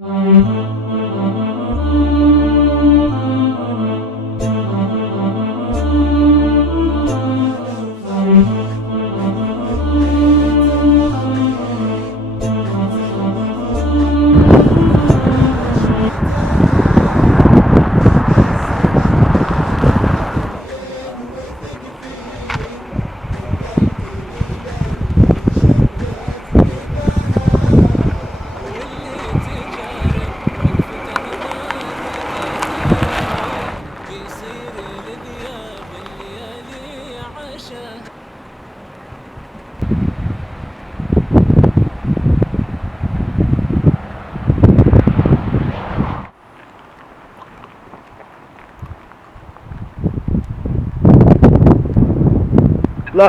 لا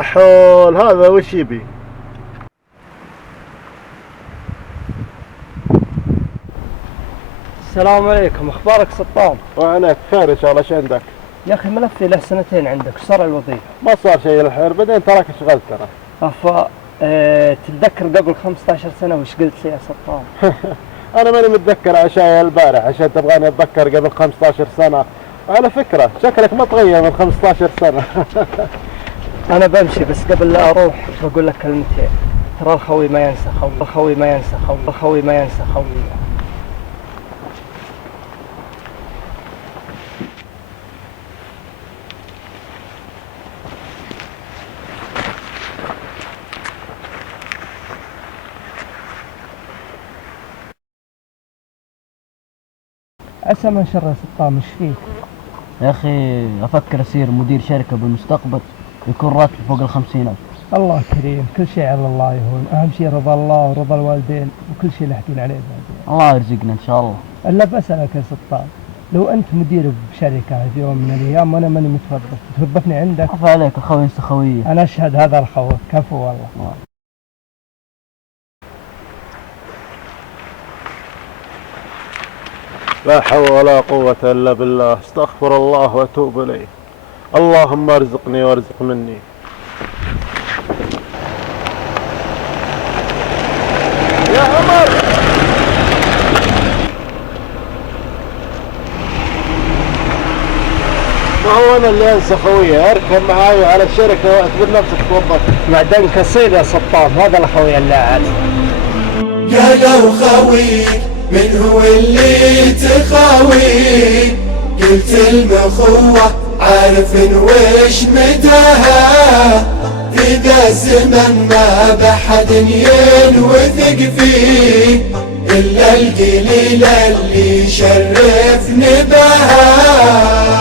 حول، هذا وش يبي؟ السلام عليكم، اخبارك سطام؟ وعنك خير ان شاء الله. ايش عندك؟ يا اخي ملفي له سنتين عندك، وش صار الوظيفه؟ ما صار شيء الحين، بعدين تراك اشغلت ترى. افا تتذكر قبل 15 سنه وش قلت لي يا سطام؟ انا ماني متذكر عشان البارح عشان تبغاني اتذكر قبل 15 سنه. على فكره شكلك ما تغير من 15 سنه. انا بمشي، بس قبل لا اروح بقول لك كلمتين. ترى الخوي ما ينسى خوي، الخوي ما ينسى خوي، الخوي ما ينسى خوي. عسى من شر يا سطام، ايش فيك؟ يا أخي أفكر أصير مدير شركة بالمستقبل، يكون راتب فوق 50,000. الله كريم، كل شيء على الله يهون، اهم شيء رضا الله ورضا الوالدين، وكل شيء لاحقين عليه بعدين. الله يرزقنا إن شاء الله. الا بسألك يا سطام، لو انت مدير بشركة في يوم من الايام وانا ماني متوظف، توظفني عندك؟ عفا عليك أخوي، انسى خوية. انا اشهد هذا الخوف، كفو والله. لا حول ولا قوة الا بالله، استغفر الله واتوب اليه. اللهم ارزقني وارزق مني. يا عمر، ما هو انا اللي انسى خويه، اركب معاي على الشركة واعتبر نفسك توظف. معدنك اصيل يا سطام، هذا الخوي اللاعب. قالوا خويك من هو اللي تخاوي، قلت المخوة عارف وش مداها، في ذا الزمن ما بحد ينوثق فيه إلا القليل اللي يشرف نباها.